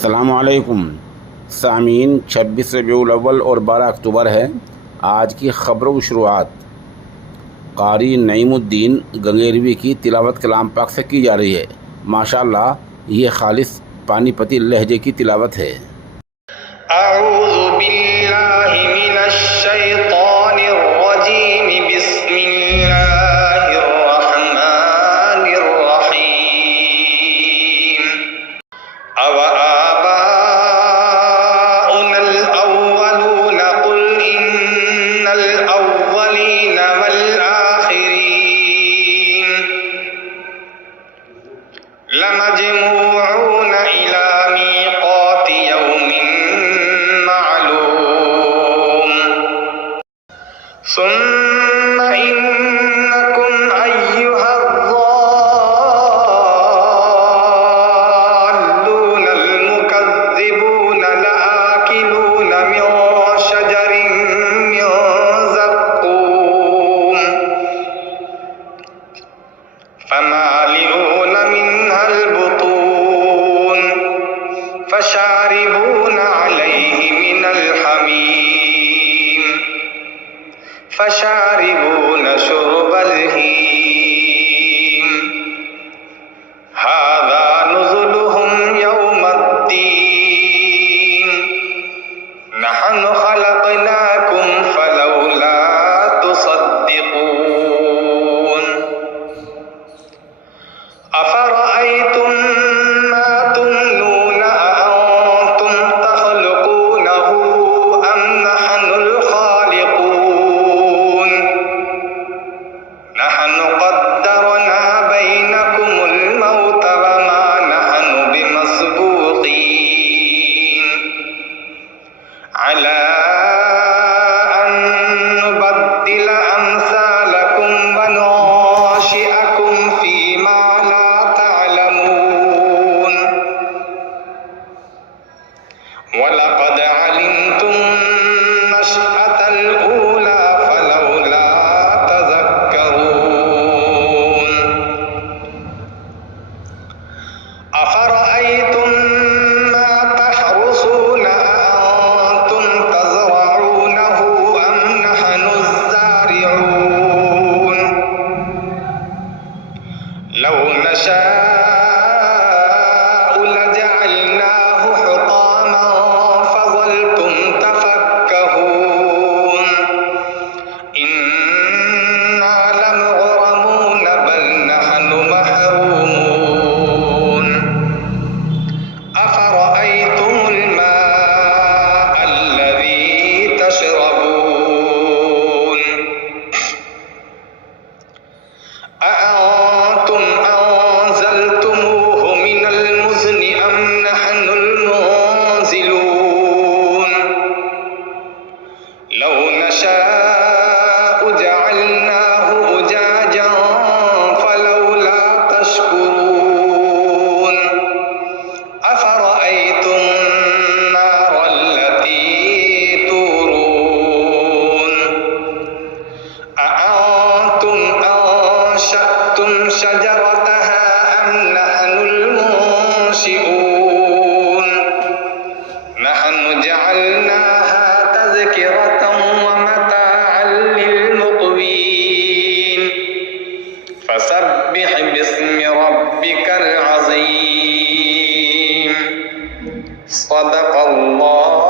अस्सलामुअलैकुम सामीन। 26 रबीउल अव्वल और 12 अक्टूबर है। आज की ख़बरों की शुरुआत कारी नईमुद्दीन गंगेरवी की तिलावत कलाम पाक से की जा रही है। माशाअल्लाह ये खालिस पानीपती लहजे की तिलावत है। अऊज़ु बिल्लाहि मिनश शैतानिर रजीम, बिस्मिल्लाहिर रहमानिर रहीम। अव आबाउनल अव्वलून कुल इन्नल अव्वलीन वल आखिरीन लमजमूऊन इला मीक़ाति यौमिन मालूम सुम्मा इन्नकुम अय्युहद्दाल्लूनल मुकज़्ज़िबून लआकिलून मिन शजरिन मिन ज़क़्क़ूम फमालिऊन मिन्हल बुतून फशारिबून अलैहि मिनल हमीम फशारिबून शुरबल हीम हाज़ा नुज़ुलुहुम यौमद्दीन नहनु खलक़नाकुम फलौला तुसद्दिक़ून अफ़रअय्तुम मा तुमनून अअंतुम तख़्लुक़ूनहु अम नहनुल ख़ालिक़ून नहनु क़द्दरना बैनकुमुल मौत वमा नहनु बिमस्बूक़ीन अला अन नुबद्दिल अम्सालकुम व नुनशिअकुम फ़ीमा ला तअलमून वलक़द अलिमतुम नश्अतल ऊला फलौला तज़क्करून अफ़रअय्तुम मा तहरुसून अअंतुम तज़रऊनहु अम नहनुज़ ज़ारिऊन लौ नशाअु लजअलनाहु हुतामन फज़ल्तुम तफ़क्कहून इन्ना लमुग़रमून बल नहनु महरूमून अफ़रअय्तुमुल माअ अल्लज़ी तशरबून अअंतुम अंज़लतुमूहु मिनल मुज़्नि अम नहनुल मुनज़िलून लौ नशाअु जअलनाहु उजाजन फलौला तशकुरून अफ़रअय्तुमुन नार अल्लती तूरून अअंतुम अंशअतुम शजरतहा अम नहनुल मुंशिऊन नहनु जअलनाहा तज़किरतन व मताअन लिलमुक़वीन फसब्बिह बिस्मि रब्बिकल अज़ीम सदक़ल्लाहु